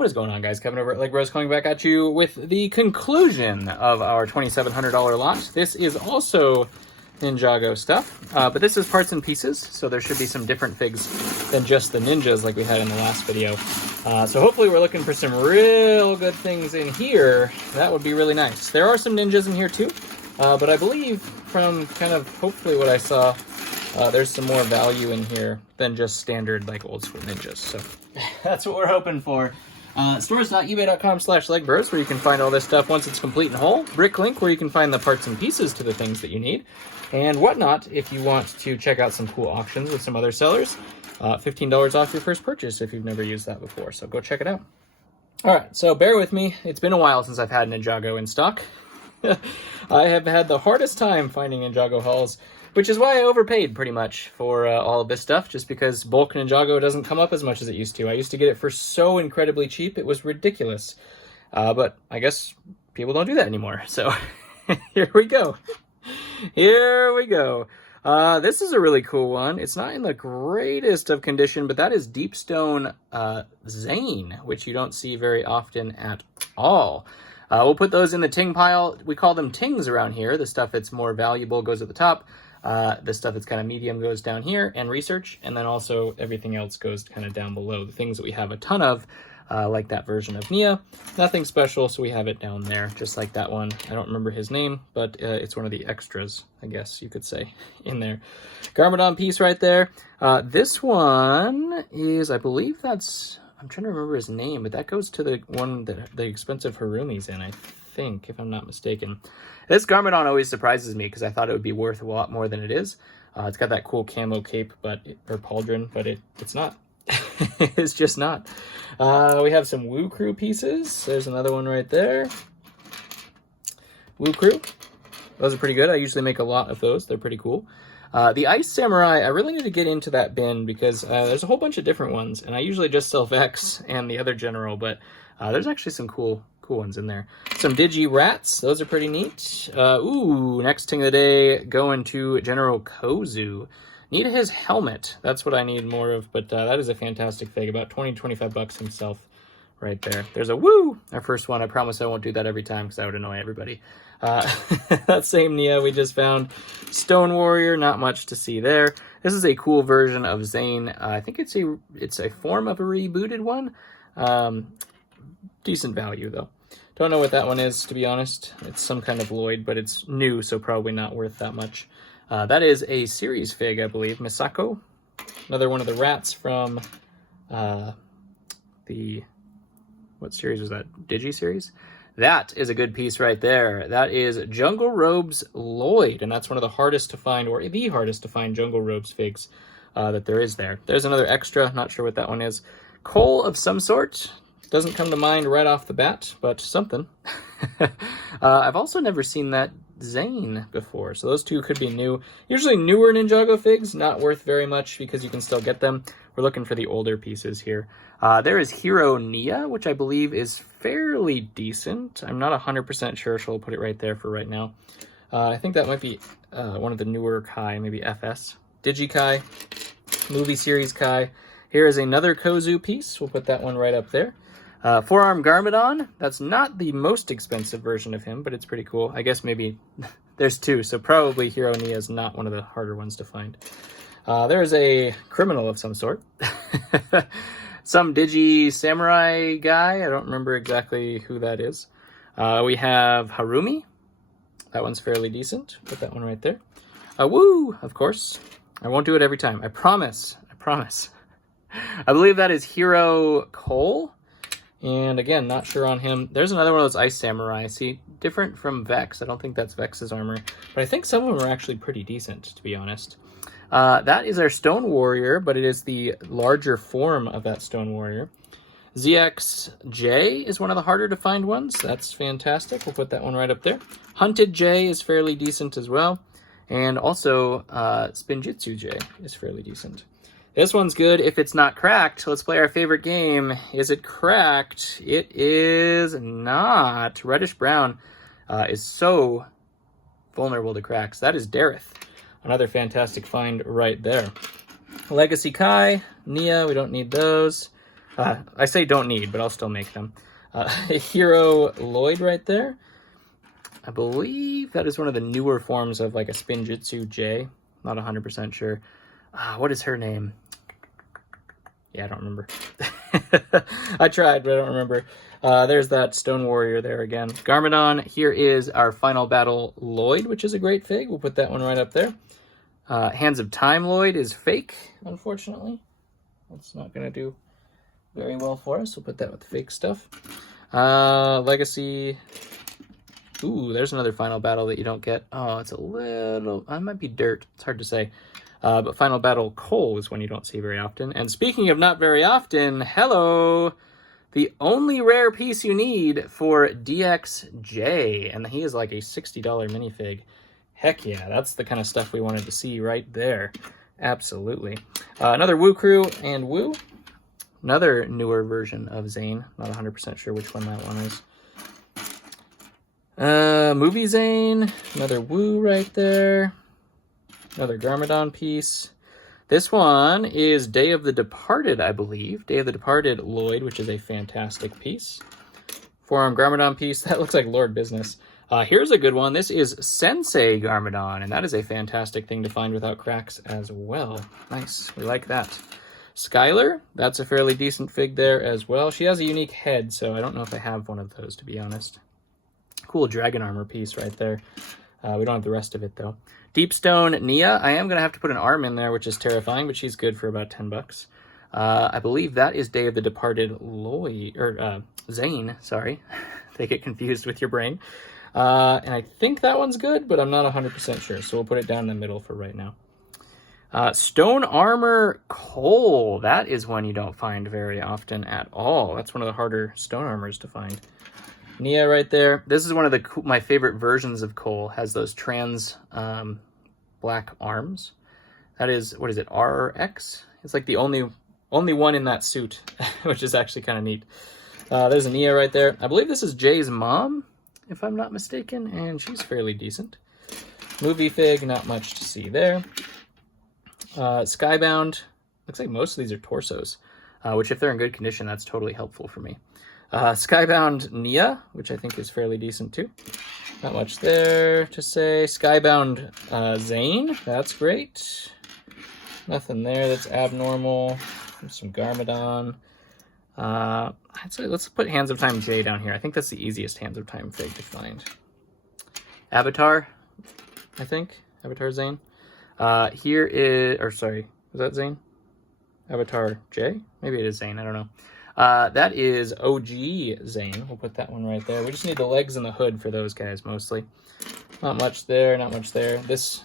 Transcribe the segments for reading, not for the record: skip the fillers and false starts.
What is going on, guys? Kevin over at Legbros coming back at you with the conclusion of our $2,700 lot. This is also Ninjago stuff, but this is parts and pieces, so there should be some different figs than just the ninjas like we had in the last video. So hopefully we're looking for some real good things in here. That would be really nice. There are some ninjas in here too, but I believe from kind of hopefully what I saw, there's some more value in here than just standard like old school ninjas. So that's what we're hoping for. Stores.ebay.com/legbros, where you can find all this stuff once it's complete and whole. Bricklink, where you can find the parts and pieces to the things that you need. And Whatnot, if you want to check out some cool auctions with some other sellers. $15 off your first purchase if you've never used that before, so go check it out. All right, so bear with me. It's been a while since I've had Ninjago in stock. I have had the hardest time finding Ninjago hauls, which is why I overpaid pretty much for all of this stuff, just because bulk Ninjago doesn't come up as much as it used to. I used to get it for so incredibly cheap, it was ridiculous. But I guess people don't do that anymore, so here we go. Here we go. This is a really cool one. It's not in the greatest of condition, but that is Deepstone Zane, which you don't see very often at all. We'll put those in the ting pile. We call them tings around here. The stuff that's more valuable goes at the top. The stuff that's kind of medium goes down here, and research, and then also everything else goes kind of down below. The things that we have a ton of, like that version of Nia. Nothing special, so we have it down there, just like that one. I don't remember his name, but it's one of the extras, I guess you could say, in there. Garmadon piece right there. This one is, I believe that's, I'm trying to remember his name, but that goes to the one that the expensive Harumi's in, I think, if I'm not mistaken. This Garmadon always surprises me because I thought it would be worth a lot more than it is. It's got that cool camo cape, or pauldron, but it's not. It's just not. We have some Woo Crew pieces. There's another one right there. Woo Crew. Those are pretty good. I usually make a lot of those. They're pretty cool. The Ice Samurai, I really need to get into that bin because there's a whole bunch of different ones, and I usually just sell Vex and the other general, but there's actually some cool ones in there. Some Digi Rats, those are pretty neat. Ooh, next thing of the day, going to General Kozu. Need his helmet. That's what I need more of, but that is a fantastic fig. About 20-25 bucks himself right there. There's a Woo! Our first one. I promise I won't do that every time because that would annoy everybody. That same Nia we just found. Stone Warrior, not much to see there. This is a cool version of Zane. I think it's a form of a rebooted one. Decent value, though. Don't know what that one is, to be honest. It's some kind of Lloyd, but it's new, so probably not worth that much. That is a series fig, I believe. Misako. Another one of the rats from what series was that? Digi series? That is a good piece right there. That is Jungle Robes Lloyd, and that's one of the hardest to find, or the hardest to find Jungle Robes figs that there is there. There's another extra, not sure what that one is. Coal of some sort. Doesn't come to mind right off the bat, but something. I've also never seen that Zane before, so those two could be new. Usually newer Ninjago figs, not worth very much because you can still get them. We're looking for the older pieces here. There is Hero Nia, which I believe is fairly decent. I'm not 100% sure, so I'll put it right there for right now. I think that might be one of the newer Kai, maybe FS. Digi Kai, movie series Kai. Here is another Kozu piece. We'll put that one right up there. Forearm Garmadon. That's not the most expensive version of him, but it's pretty cool. I guess maybe there's two, so probably Hero Nia is not one of the harder ones to find. There's a criminal of some sort. Some Digi Samurai guy. I don't remember exactly who that is. We have Harumi. That one's fairly decent. Put that one right there. Woo, of course. I won't do it every time. I promise. I promise. I believe that is Hero Cole. And again, not sure on him. There's another one of those Ice Samurai. See, different from Vex. I don't think that's Vex's armor. But I think some of them are actually pretty decent, to be honest. That is our Stone Warrior, but it is the larger form of that Stone Warrior. ZXJ is one of the harder to find ones. That's fantastic. We'll put that one right up there. Hunted J is fairly decent as well. And also, Spinjitzu J is fairly decent. This one's good if it's not cracked. Let's play our favorite game. Is it cracked? It is not. Reddish brown is so vulnerable to cracks. That is Dareth. Another fantastic find right there. Legacy Kai, Nia, we don't need those. I say don't need, but I'll still make them. Hero Lloyd right there. I believe that is one of the newer forms of like a Spinjitzu J. Not 100% sure. What is her name? Yeah, I don't remember. I tried, but I don't remember. There's that Stone Warrior there again. Garmadon, here is our Final Battle Lloyd, which is a great fig. We'll put that one right up there. Hands of Time Lloyd is fake, unfortunately. That's not going to do very well for us. We'll put that with the fake stuff. Legacy. Ooh, there's another Final Battle that you don't get. Oh, it's a little... It might be dirt. It's hard to say. But Final Battle Cole is one you don't see very often. And speaking of not very often, hello! The only rare piece you need for DXJ. And he is like a $60 minifig. Heck yeah, that's the kind of stuff we wanted to see right there. Absolutely. Another Woo Crew and Woo. Another newer version of Zane. Not 100% sure which one that one is. Movie Zane. Another Woo right there. Another Garmadon piece. This one is Day of the Departed, I believe. Day of the Departed Lloyd, which is a fantastic piece. Forearm Garmadon piece. That looks like Lord Business. Here's a good one. This is Sensei Garmadon, and that is a fantastic thing to find without cracks as well. Nice. We like that. Skylar, that's a fairly decent fig there as well. She has a unique head, so I don't know if I have one of those, to be honest. Cool dragon armor piece right there. We don't have the rest of it, though. Deepstone Nia, I am going to have to put an arm in there, which is terrifying, but she's good for about 10 bucks. I believe that is Day of the Departed Lloyd, or Zane, sorry. They get confused with your brain. And I think that one's good, but I'm not 100% sure, so we'll put it down in the middle for right now. Stone Armor Cole. That is one you don't find very often at all. That's one of the harder stone armors to find. Nia right there. This is one of my favorite versions of Cole. Has those trans black arms. That is, what is it, RX? It's like the only one in that suit, which is actually kind of neat. There's a Nia right there. I believe this is Jay's mom, if I'm not mistaken, and she's fairly decent. Movie fig, not much to see there. Skybound, looks like most of these are torsos, which if they're in good condition, that's totally helpful for me. Skybound Nia, which I think is fairly decent too. Not much there to say. Skybound Zane, that's great. Nothing there that's abnormal. Some Garmadon. I'd say let's put Hands of Time J down here. I think that's the easiest Hands of Time fig to find. Avatar, I think. Avatar Zane. Here is, or sorry, was that Zane? Avatar J? Maybe it is Zane, I don't know. That is OG Zane. We'll put that one right there. We just need the legs and the hood for those guys mostly. Not much there, not much there.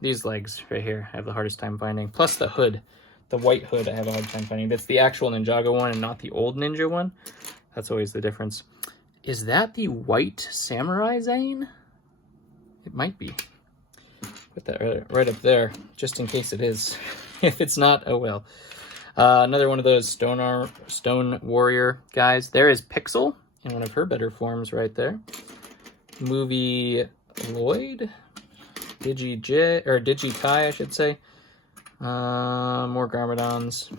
These legs right here I have the hardest time finding. Plus the hood. The white hood I have a hard time finding. That's the actual Ninjago one and not the old Ninja one. That's always the difference. Is that the white Samurai Zane? It might be. Put that right up there, just in case it is. If it's not, oh well. Another one of those Stone Warrior guys. There is Pixel in one of her better forms right there. Movie Lloyd. Digi Kai, I should say. More Garmadons.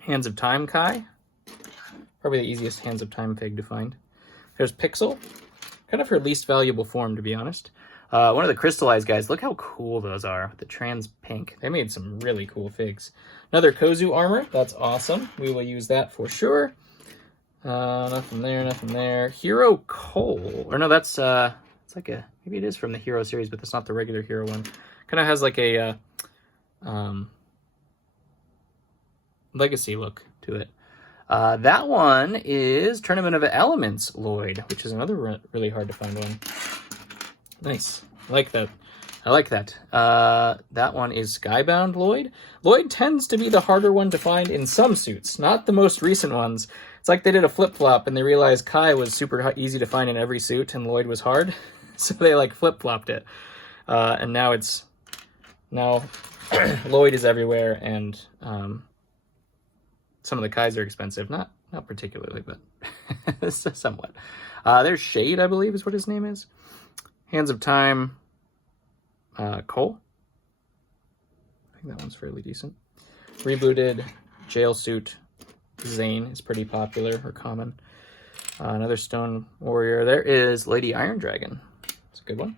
Hands of Time Kai. Probably the easiest Hands of Time fig to find. There's Pixel. Kind of her least valuable form, to be honest. One of the crystallized guys. Look how cool those are. The trans pink. They made some really cool figs. Another Kozu armor. That's awesome. We will use that for sure. Nothing there, nothing there. Hero Cole. Or no, that's it's like a, maybe it is from the Hero series, but that's not the regular Hero one. Kind of has like a legacy look to it. That one is Tournament of Elements Lloyd, which is another really hard to find one. Nice. I like that. I like that. That one is Skybound Lloyd. Lloyd tends to be the harder one to find in some suits, not the most recent ones. It's like they did a flip-flop and they realized Kai was super easy to find in every suit and Lloyd was hard. So they like flip-flopped it. And now Lloyd is everywhere and some of the Kais are expensive. Not particularly, but somewhat. There's Shade, I believe is what his name is. Hands of Time Cole. I think that one's fairly decent. Rebooted Jail Suit Zane is pretty popular or common. Another Stone Warrior. There is Lady Iron Dragon. It's a good one.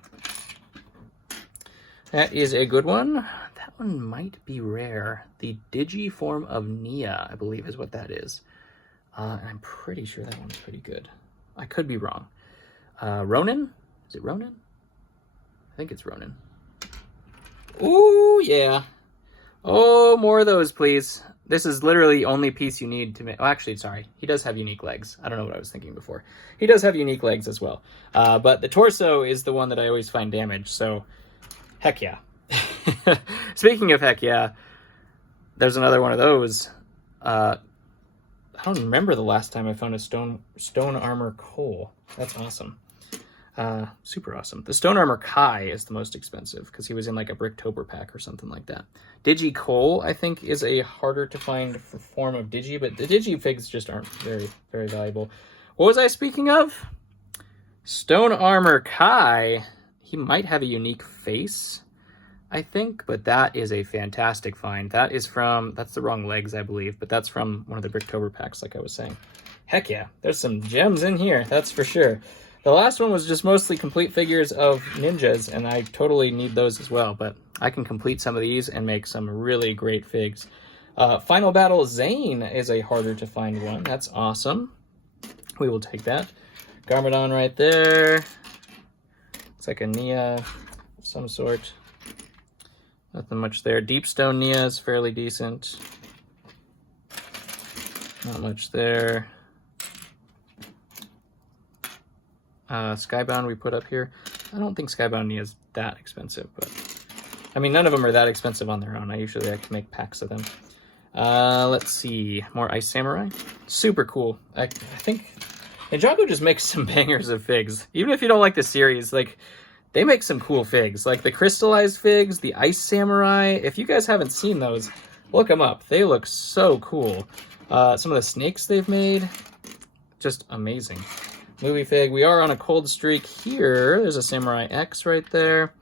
That is a good one. That one might be rare. The Digi form of Nia, I believe is what that is. And I'm pretty sure that one's pretty good. I could be wrong. Ronin? Is it Ronin? I think it's Ronin. Ooh, yeah. Oh, more of those, please. This is literally the only piece you need to make... Oh, actually, sorry. He does have unique legs. I don't know what I was thinking before. He does have unique legs as well. But the torso is the one that I always find damaged, so heck yeah. Speaking of heck yeah, there's another one of those. I don't remember the last time I found a stone armor Cole. That's awesome. Super awesome. The Stone Armor Kai is the most expensive because he was in like a Bricktober pack or something like that. Digi Cole, I think, is a harder to find form of Digi, but the Digi figs just aren't very, very valuable. What was I speaking of? Stone Armor Kai. He might have a unique face, I think, but that is a fantastic find. That is from, that's the wrong legs, I believe, but that's from one of the Bricktober packs, like I was saying. Heck yeah, there's some gems in here, that's for sure. The last one was just mostly complete figures of ninjas, and I totally need those as well, but I can complete some of these and make some really great figs. Final Battle Zane is a harder to find one. That's awesome. We will take that. Garmadon right there. Looks like a Nia of some sort. Nothing much there. Deepstone Nia is fairly decent. Not much there. Skybound we put up here. I don't think Skybound Nia is that expensive, but I mean, none of them are that expensive on their own. I usually like to make packs of them. Let's see, more Ice Samurai. Super cool. I think Ninjago just makes some bangers of figs. Even if you don't like the series, like, they make some cool figs. Like the crystallized figs, the Ice Samurai. If you guys haven't seen those, look them up. They look so cool. Some of the snakes they've made, just amazing. Movie fig. We are on a cold streak here. There's a Samurai X right there.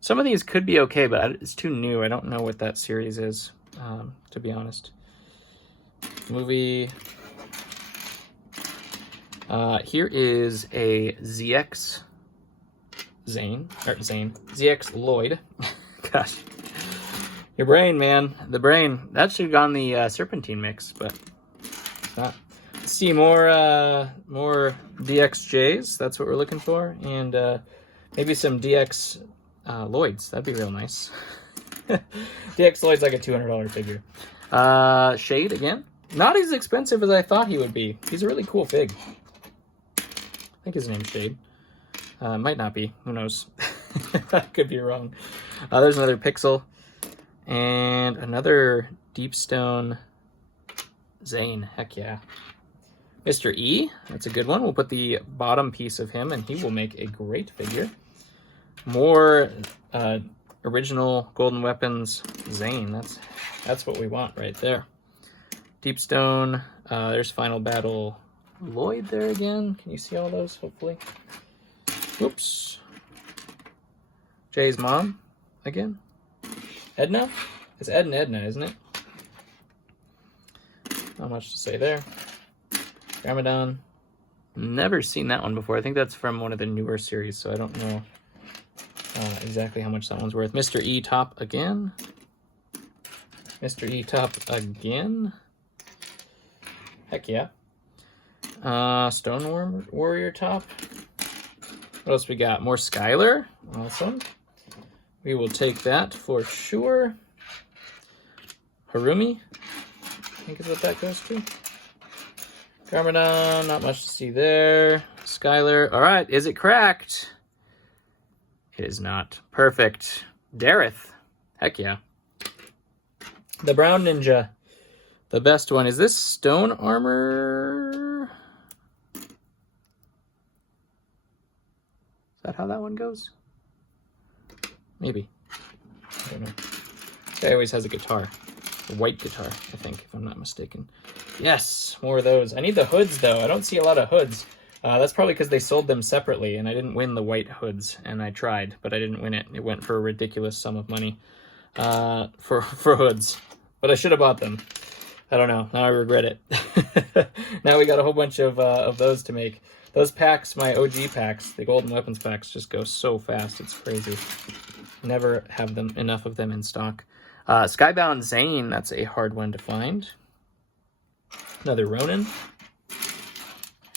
Some of these could be okay, but it's too new. I don't know what that series is, to be honest. Movie. Here is a ZX Zane. ZX Lloyd. Gosh. Your brain, man. The brain. That should have gone the Serpentine mix, but it's not. See more DXJs. That's what we're looking for, and maybe some DX Lloyds. That'd be real nice. DX Lloyd's like a $200 figure. Shade again, not as expensive as I thought he would be. He's a really cool fig. I think his name's Shade. Might not be. Who knows? I could be wrong. There's another Pixel and another Deepstone Zane. Heck yeah. Mr. E, that's a good one. We'll put the bottom piece of him, and he will make a great figure. More original Golden Weapons Zane. That's what we want right there. Deepstone. There's Final Battle Lloyd there again. Can you see all those, hopefully? Oops. Jay's mom again. Edna? It's Ed and Edna, isn't it? Not much to say there. Garmadon. Never seen that one before. I think that's from one of the newer series, so I don't know exactly how much that one's worth. Mr. E top again. Mr. E top again. Heck yeah. Stone Warrior top. What else we got? More Skylar. Awesome. We will take that for sure. Harumi, I think is what that goes to. Garmadon, not much to see there. Skylar. All right, is it cracked? It is not. Perfect. Dareth. Heck yeah. The Brown Ninja. The best one. Is this Stone Armor? Is that how that one goes? Maybe. I don't know. This guy always has a guitar. A white guitar, I think, if I'm not mistaken. Yes, more of those. I need the hoods, though. I don't see a lot of hoods. That's probably because they sold them separately, and I didn't win the white hoods, and I tried, but I didn't win it. It went for a ridiculous sum of money for hoods, but I should have bought them. I don't know. Now I regret it. Now we got a whole bunch of those to make. Those packs, my OG packs, the Golden Weapons packs, just go so fast. It's crazy. Never have enough of them in stock. Skybound Zane, that's a hard one to find. Another Ronin.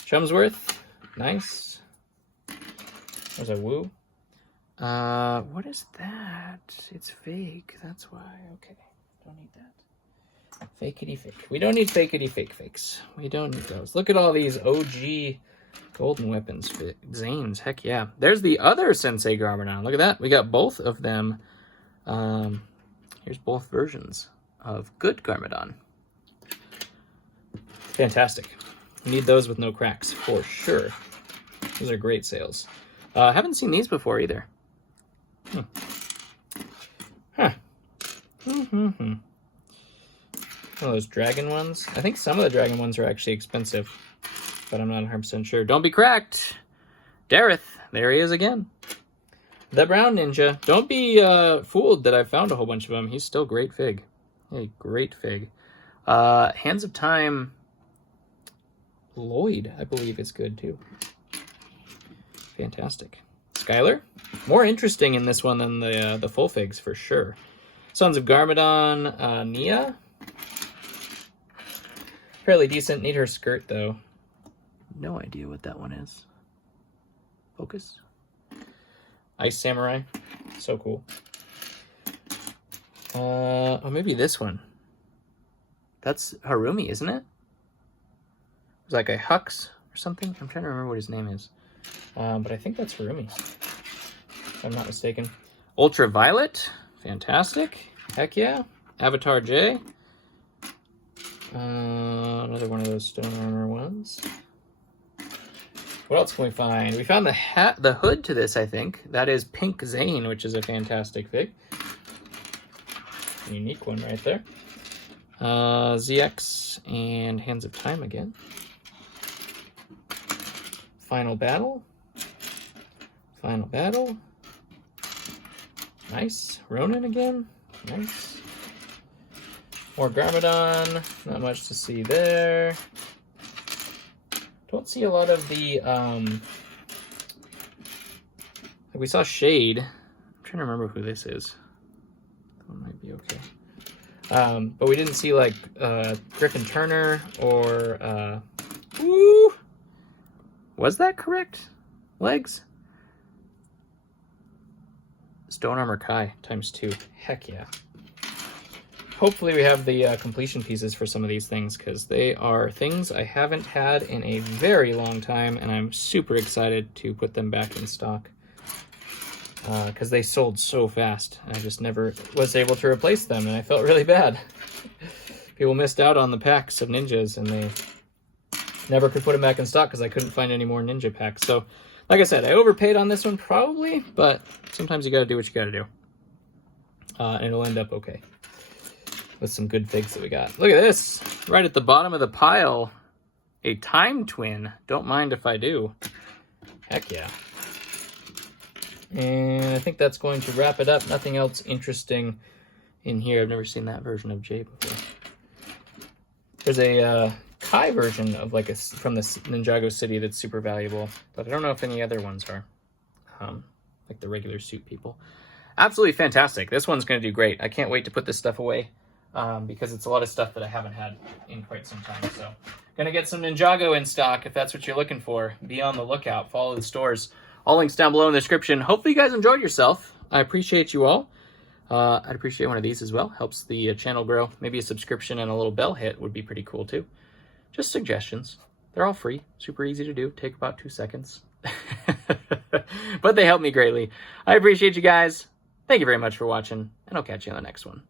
Chumsworth, nice. There's a Woo. What is that? It's fake, that's why. Okay, don't need that. Fakety fake. We don't need fakety fake fakes. We don't need those. Look at all these OG Golden Weapons Zanes. Heck yeah. There's the other Sensei Garmadon. Look at that. We got both of them. Here's both versions of good Garmadon. Fantastic. We need those with no cracks for sure. Those are great sales. Haven't seen these before either. Huh. One of those dragon ones. I think some of the dragon ones are actually expensive, but I'm not 100% sure. Don't be cracked. Dareth, there he is again. The Brown Ninja. Don't be fooled that I found a whole bunch of them. He's still great fig. A great fig. Hands of Time. Lloyd, I believe, is good too. Fantastic. Skylar. More interesting in this one than the full figs for sure. Sons of Garmadon. Nia. Fairly decent. Need her skirt though. No idea what that one is. Focus. Ice Samurai. So cool. Oh, maybe this one. That's Harumi, isn't it? It's like a Hux or something. I'm trying to remember what his name is. But I think that's Harumi, if I'm not mistaken. Ultraviolet. Fantastic. Heck yeah. Avatar J. Another one of those stone armor ones. What else can we find? We found the hood to this, I think. That is Pink Zane, which is a fantastic fig. Unique one right there. ZX and Hands of Time again. Final Battle. Final Battle. Nice. Ronin again. Nice. More Garmadon. Not much to see there. Don't see a lot of the, we saw Shade. I'm trying to remember who this is. That one might be okay. But we didn't see, like, Griffin Turner or, woo! Was that correct? Legs? Stone Armor Kai ×2. Heck yeah. Hopefully we have the completion pieces for some of these things, because they are things I haven't had in a very long time, and I'm super excited to put them back in stock. Because they sold so fast. I just never was able to replace them, and I felt really bad. People missed out on the packs of ninjas, and they never could put them back in stock because I couldn't find any more ninja packs. So, like I said, I overpaid on this one probably, but sometimes you gotta do what you gotta do. And it'll end up okay. With some good figs that we got. Look at this. Right at the bottom of the pile. A Time Twin. Don't mind if I do. Heck yeah. And I think that's going to wrap it up. Nothing else interesting in here. I've never seen that version of Jay before. There's a Kai version of like from the Ninjago City that's super valuable, but I don't know if any other ones are. Like the regular suit people. Absolutely fantastic. This one's going to do great. I can't wait to put this stuff away because it's a lot of stuff that I haven't had in quite some time. So going to get some Ninjago in stock if that's what you're looking for. Be on the lookout. Follow the stores. All links down below in the description. Hopefully you guys enjoyed yourself. I appreciate you all. I'd appreciate one of these as well. Helps the channel grow. Maybe a subscription and a little bell hit would be pretty cool too. Just suggestions. They're all free. Super easy to do. Take about 2 seconds. But they help me greatly. I appreciate you guys. Thank you very much for watching, and I'll catch you on the next one.